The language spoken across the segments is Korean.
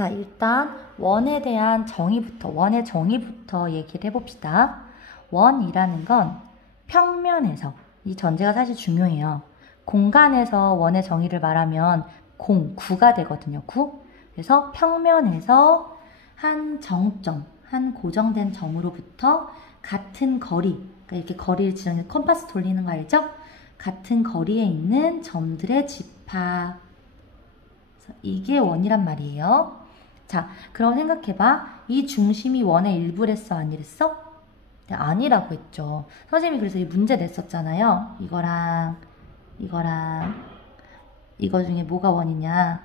자, 일단 원에 대한 원의 정의부터 얘기를 해봅시다. 원이라는 건 평면에서, 이 전제가 사실 중요해요. 공간에서 원의 정의를 말하면 구가 되거든요. 구. 그래서 평면에서 한 정점, 한 고정된 점으로부터 같은 거리, 그러니까 이렇게 거리를 지정해 컴파스 돌리는 거 알죠? 같은 거리에 있는 점들의 집합. 이게 원이란 말이에요. 자, 그럼 생각해봐. 이 중심이 원의 일부랬어, 아니랬어? 네, 아니라고 했죠. 선생님이 그래서 이 문제 냈었잖아요. 이거랑 이거 중에 뭐가 원이냐.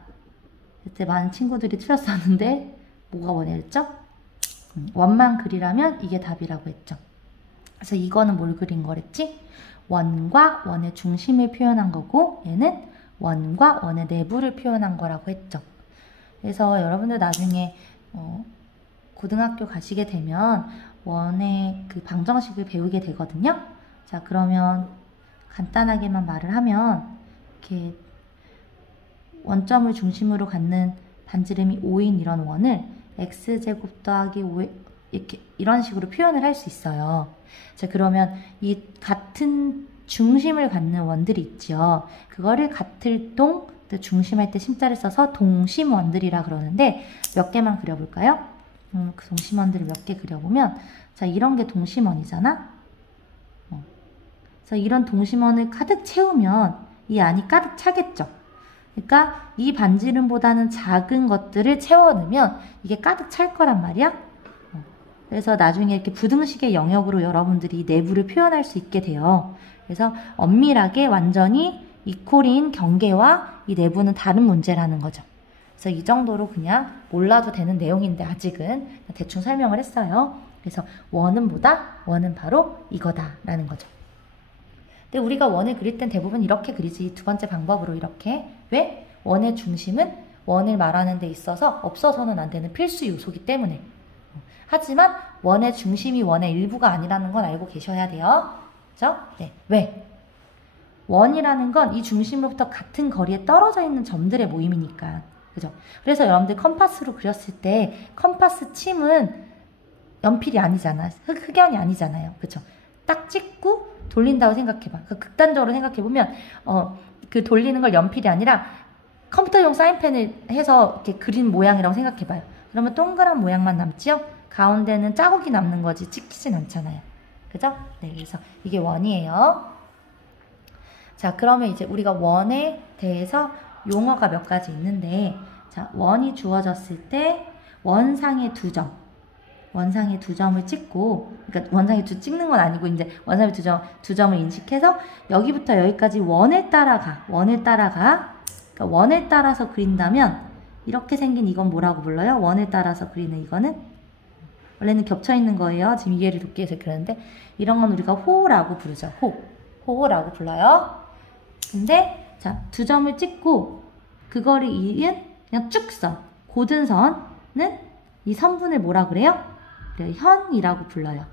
그때 많은 친구들이 틀렸었는데 뭐가 원이었죠? 원만 그리라면 이게 답이라고 했죠. 그래서 이거는 뭘 그린 거랬지? 원과 원의 중심을 표현한 거고, 얘는 원과 원의 내부를 표현한 거라고 했죠. 그래서 여러분들 나중에 고등학교 가시게 되면 원의 그 방정식을 배우게 되거든요. 자, 그러면 간단하게만 말을 하면 이렇게 원점을 중심으로 갖는 반지름이 5인 이런 원을 x제곱 더하기 5 이렇게 이런 식으로 표현을 할 수 있어요. 자, 그러면 이 같은 중심을 갖는 원들이 있죠. 그거를 같을 동, 중심할 때 심자를 써서 동심원들이라 그러는데 몇 개만 그려볼까요? 그 동심원들을 몇 개 그려보면, 자, 이런 게 동심원이잖아. 그래서 이런 동심원을 가득 채우면 이 안이 가득 차겠죠. 그러니까 이 반지름보다는 작은 것들을 채워넣으면 이게 가득 찰 거란 말이야. 그래서 나중에 이렇게 부등식의 영역으로 여러분들이 내부를 표현할 수 있게 돼요. 그래서 엄밀하게 완전히 이퀄인 경계와 이 내부는 다른 문제라는 거죠. 그래서 이 정도로 그냥 몰라도 되는 내용인데 아직은 대충 설명을 했어요. 그래서 원은 뭐다? 원은 바로 이거다라는 거죠. 근데 우리가 원을 그릴 땐 대부분 이렇게 그리지. 두 번째 방법으로 이렇게. 왜? 원의 중심은 원을 말하는 데 있어서 없어서는 안 되는 필수 요소이기 때문에. 하지만 원의 중심이 원의 일부가 아니라는 건 알고 계셔야 돼요. 그죠? 네. 왜? 원이라는 건 이 중심으로부터 같은 거리에 떨어져 있는 점들의 모임이니까. 그죠? 그래서 여러분들 컴파스로 그렸을 때 컴파스 침은 연필이 아니잖아. 흑연이 아니잖아요. 그죠? 딱 찍고 돌린다고 생각해봐. 그 극단적으로 생각해보면 그 돌리는 걸 연필이 아니라 컴퓨터용 사인펜을 해서 이렇게 그린 모양이라고 생각해봐요. 그러면 동그란 모양만 남지요? 가운데는 자국이 남는 거지 찍히진 않잖아요. 그죠? 네, 그래서 이게 원이에요. 자, 그러면 이제 우리가 원에 대해서 용어가 몇 가지 있는데, 자, 원이 주어졌을 때 원상의 두 점을 찍고, 그러니까 원상의 찍는 건 아니고 이제 원상의 두 점을 인식해서 여기부터 여기까지 원을 따라가. 그러니까 원을 따라서 그린다면 이렇게 생긴 이건 뭐라고 불러요? 원을 따라서 그리는 이거는 원래는 겹쳐 있는 거예요. 지금 이해를 돕기 위해서 그러는데 이런 건 우리가 호라고 부르죠. 호라고 불러요. 근데 자, 두 점을 찍고 그거를 이은 그냥 쭉선, 고든 선은 이 선분을 뭐라 그래요? 현이라고 불러요.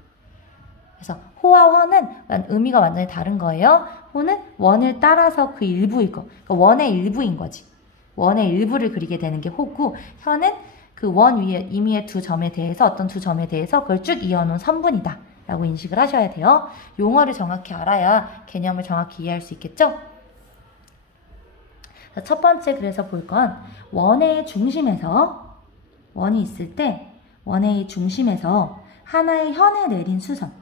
그래서 호와 원은 의미가 완전히 다른 거예요. 호는 원을 따라서 그 일부인 거. 그러니까 원의 일부인 거지. 원의 일부를 그리게 되는 게 호고, 현은 그 원 위에 임의의 두 점에 대해서 어떤 두 점에 대해서 그걸 쭉 이어놓은 선분이다 라고 인식을 하셔야 돼요. 용어를 정확히 알아야 개념을 정확히 이해할 수 있겠죠? 자, 첫 번째 그래서 볼 건 원의 중심에서 원이 있을 때 원의 중심에서 하나의 현에 내린 수선,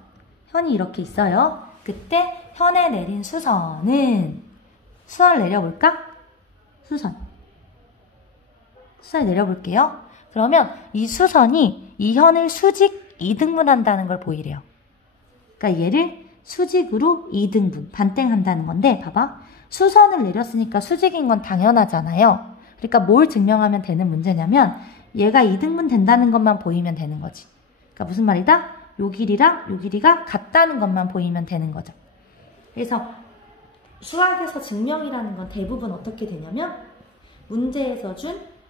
현이 이렇게 있어요. 그때 현에 내린 수선을 내려볼까? 수선을 내려볼게요. 그러면 이 수선이 이 현을 수직 2등분한다는 걸 보이래요. 그러니까 얘를 수직으로 2등분, 반땡한다는 건데, 봐봐. 수선을 내렸으니까 수직인 건 당연하잖아요. 그러니까 뭘 증명하면 되는 문제냐면 얘가 2등분 된다는 것만 보이면 되는 거지. 그러니까 무슨 말이다? 요 길이랑 요 길이가 같다는 것만 보이면 되는 거죠. 그래서 수학에서 증명이라는 건 대부분 어떻게 되냐면 문제에서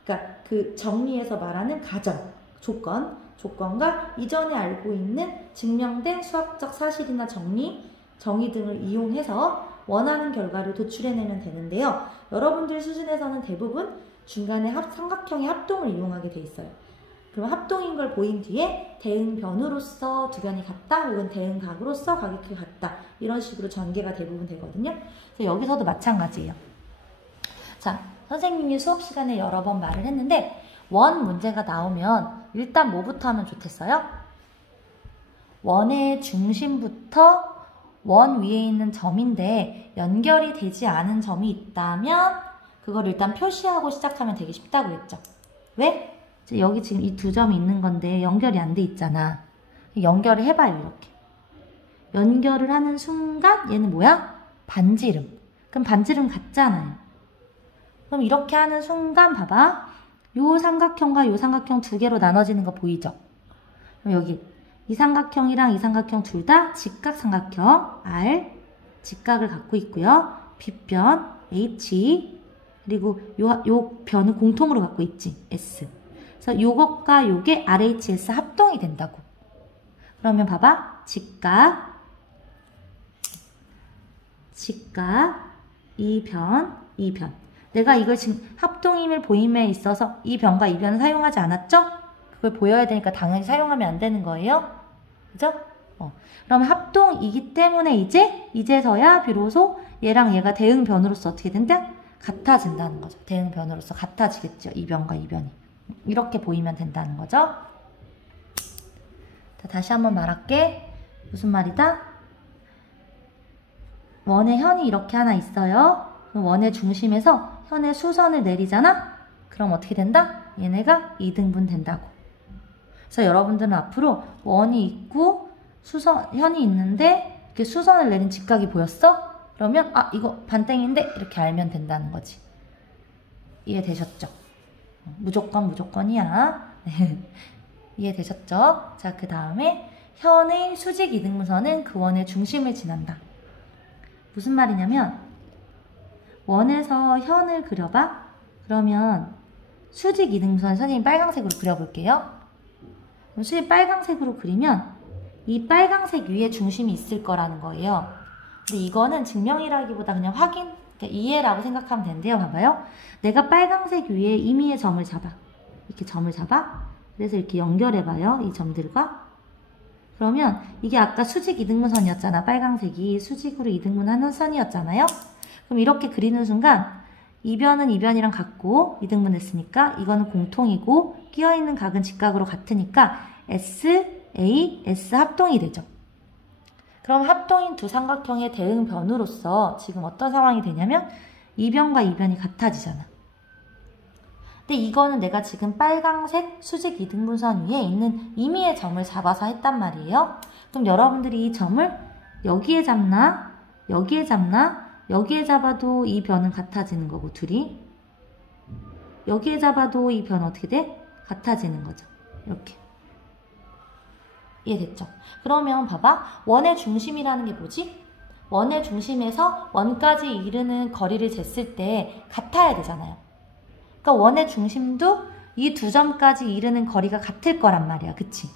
그러니까 그 정리에서 말하는 가정, 조건과 이전에 알고 있는 증명된 수학적 사실이나 정의 등을 이용해서 원하는 결과를 도출해내면 되는데요. 여러분들 수준에서는 대부분 중간에 삼각형의 합동을 이용하게 돼 있어요. 그럼 합동인 걸 보인 뒤에 대응변으로서 두 변이 같다 혹은 대응각으로서 각이 크게 같다 이런 식으로 전개가 대부분 되거든요. 그래서 여기서도 마찬가지예요. 자, 선생님이 수업 시간에 여러 번 말을 했는데 원 문제가 나오면 일단 뭐부터 하면 좋겠어요? 원의 중심부터 원 위에 있는 점인데 연결이 되지 않은 점이 있다면 그걸 일단 표시하고 시작하면 되게 쉽다고 했죠. 왜? 여기 지금 이 두 점이 있는 건데 연결이 안 돼 있잖아. 연결을 해봐요. 이렇게. 연결을 하는 순간 얘는 뭐야? 반지름. 그럼 반지름 같잖아요. 그럼 이렇게 하는 순간 봐봐. 요 삼각형과 요 삼각형 두 개로 나눠지는 거 보이죠? 그럼 여기 이 삼각형이랑 이 삼각형 둘 다 직각삼각형 R 직각을 갖고 있고요. 빗변 H 그리고 요 변은 공통으로 갖고 있지 S. 그래서 요것과 요게 RHS 합동이 된다고. 그러면 봐봐. 직각 이 변 내가 이걸 지금 합동임을 보임에 있어서 이 변과 이 변을 사용하지 않았죠? 그걸 보여야 되니까 당연히 사용하면 안 되는 거예요. 그죠? 그럼 합동이기 때문에 이제서야 비로소 얘랑 얘가 대응변으로서 어떻게 된다? 같아진다는 거죠. 대응변으로서 같아지겠죠. 이 변과 이 변이. 이렇게 보이면 된다는 거죠. 자, 다시 한번 말할게. 무슨 말이다? 원의 현이 이렇게 하나 있어요. 그럼 원의 중심에서 현의 수선을 내리잖아? 그럼 어떻게 된다? 얘네가 2등분 된다고. 그래서 여러분들은 앞으로 원이 있고 현이 있는데 이렇게 수선을 내린 직각이 보였어? 그러면 이거 반땡인데 이렇게 알면 된다는 거지. 이해되셨죠? 무조건이야. 이해되셨죠? 자, 그 다음에 현의 수직 이등분선은 그 원의 중심을 지난다. 무슨 말이냐면 원에서 현을 그려봐. 그러면 수직 이등분선 선생님 빨강색으로 그려볼게요. 그럼 수직 빨강색으로 그리면 이 빨강색 위에 중심이 있을 거라는 거예요. 근데 이거는 증명이라기보다 그냥 확인, 그러니까 이해라고 생각하면 된대요. 봐봐요. 내가 빨강색 위에 임의의 점을 잡아. 이렇게 점을 잡아. 그래서 이렇게 연결해봐요. 이 점들과. 그러면 이게 아까 수직 이등분선이었잖아. 빨강색이 수직으로 이등분하는 선이었잖아요. 그럼 이렇게 그리는 순간 이 변은 이 변이랑 같고 이등분했으니까 이거는 공통이고 끼어있는 각은 직각으로 같으니까 S, A, S 합동이 되죠. 그럼 합동인 두 삼각형의 대응변으로서 지금 어떤 상황이 되냐면 이 변과 이 변이 같아지잖아. 근데 이거는 내가 지금 빨강색 수직 이등분선 위에 있는 임의의 점을 잡아서 했단 말이에요. 그럼 여러분들이 이 점을 여기에 잡나? 여기에 잡나? 여기에 잡아도 이 변은 같아지는 거고 둘이. 여기에 잡아도 이 변은 어떻게 돼? 같아지는 거죠. 이렇게. 이해됐죠? 그러면 봐봐. 원의 중심이라는 게 뭐지? 원의 중심에서 원까지 이르는 거리를 쟀을 때 같아야 되잖아요. 그러니까 원의 중심도 이 두 점까지 이르는 거리가 같을 거란 말이야. 그치?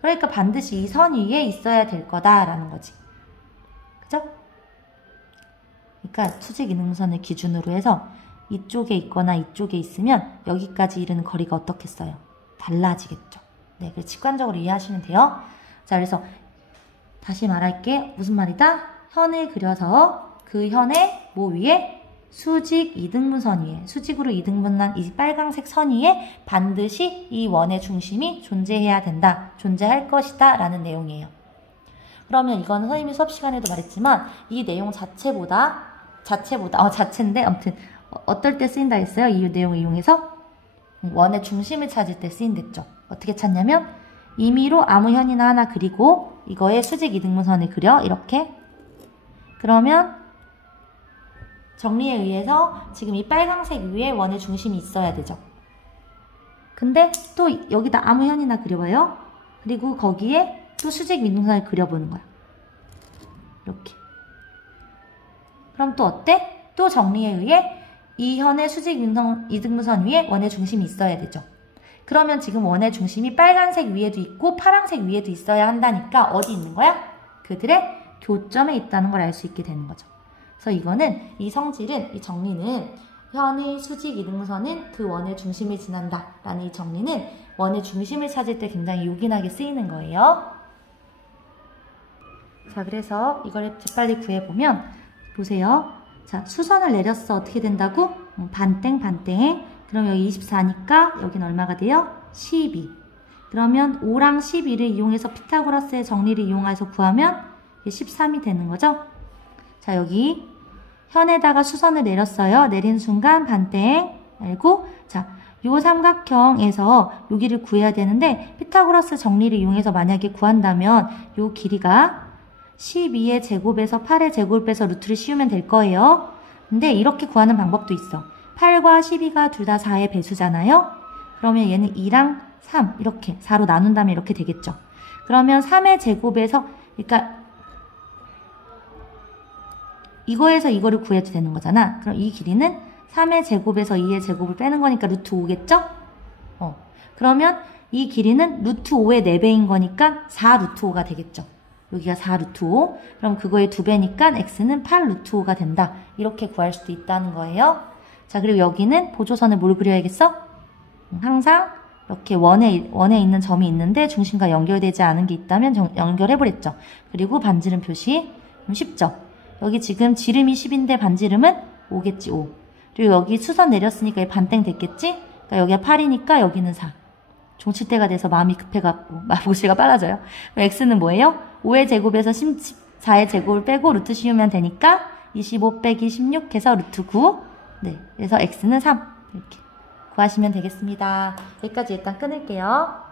그러니까 반드시 이 선 위에 있어야 될 거다라는 거지. 그죠? 그러니까 수직 이등분선을 기준으로 해서 이쪽에 있거나 이쪽에 있으면 여기까지 이르는 거리가 어떻겠어요? 달라지겠죠. 네, 그 직관적으로 이해하시면 돼요. 자, 그래서 다시 말할게. 무슨 말이다? 현을 그려서 그 현의 뭐 위에? 수직 이등분선 위에, 수직으로 이등분한 이 빨강색 선 위에 반드시 이 원의 중심이 존재해야 된다. 존재할 것이다. 라는 내용이에요. 그러면 이거는 선생님이 수업 시간에도 말했지만 이 내용 자체인데 아무튼 어떨 때 쓰인다 했어요? 이 내용을 이용해서 원의 중심을 찾을 때 쓰인댔죠. 어떻게 찾냐면 임의로 아무 현이나 하나 그리고 이거에 수직 이등분선을 그려. 이렇게. 그러면 정리에 의해서 지금 이 빨강색 위에 원의 중심이 있어야 되죠. 근데 또 여기다 아무 현이나 그려봐요. 그리고 거기에 또 수직 이등분선을 그려보는 거야. 이렇게. 그럼 또 어때? 또 정리에 의해 이 현의 수직 이등분선 위에 원의 중심이 있어야 되죠. 그러면 지금 원의 중심이 빨간색 위에도 있고 파란색 위에도 있어야 한다니까 어디 있는 거야? 그들의 교점에 있다는 걸 알 수 있게 되는 거죠. 그래서 이거는 이 성질은, 이 정리는 현의 수직 이등선은 그 원의 중심을 지난다 라는 이 정리는 원의 중심을 찾을 때 굉장히 요긴하게 쓰이는 거예요. 자, 그래서 이걸 재빨리 구해보면 보세요. 자, 수선을 내렸어. 어떻게 된다고? 반땡 반땡. 그럼 여기 24니까 여긴 얼마가 돼요? 12. 그러면 5랑 12를 이용해서 피타고라스의 정리를 이용해서 구하면 이게 13이 되는 거죠. 자, 여기 현에다가 수선을 내렸어요. 내린 순간 반땡 알고, 자, 요 삼각형에서 여기를 구해야 되는데 피타고라스 정리를 이용해서 만약에 구한다면 요 길이가 12의 제곱에서 8의 제곱을 빼서 루트를 씌우면 될 거예요. 근데 이렇게 구하는 방법도 있어. 8과 12가 둘 다 4의 배수잖아요. 그러면 얘는 2랑 3 이렇게 4로 나눈 다음에 이렇게 되겠죠. 그러면 3의 제곱에서, 그러니까 이거에서 이거를 구해도 되는 거잖아. 그럼 이 길이는 3의 제곱에서 2의 제곱을 빼는 거니까 루트 5겠죠? 그러면 이 길이는 루트 5의 4배인 거니까 4 루트 5가 되겠죠. 여기가 4 루트 5. 그럼 그거의 2배니까 x는 8 루트 5가 된다. 이렇게 구할 수도 있다는 거예요. 자, 그리고 여기는 보조선을 뭘 그려야겠어? 항상 이렇게 원에 있는 점이 있는데 중심과 연결되지 않은 게 있다면 연결해버렸죠. 그리고 반지름 표시. 그럼 쉽죠? 여기 지금 지름이 10인데 반지름은 5겠지, 5. 그리고 여기 수선 내렸으니까 반땡 됐겠지? 그러니까 여기가 8이니까 여기는 4. 종칠대가 돼서 마음이 급해갖고 보시가 빨라져요. 그럼 x는 뭐예요? 5의 제곱에서 14의 제곱을 빼고 루트 씌우면 되니까 25 빼기 16 해서 루트 9. 네, 그래서 x는 3 이렇게 구하시면 되겠습니다. 여기까지 일단 끊을게요.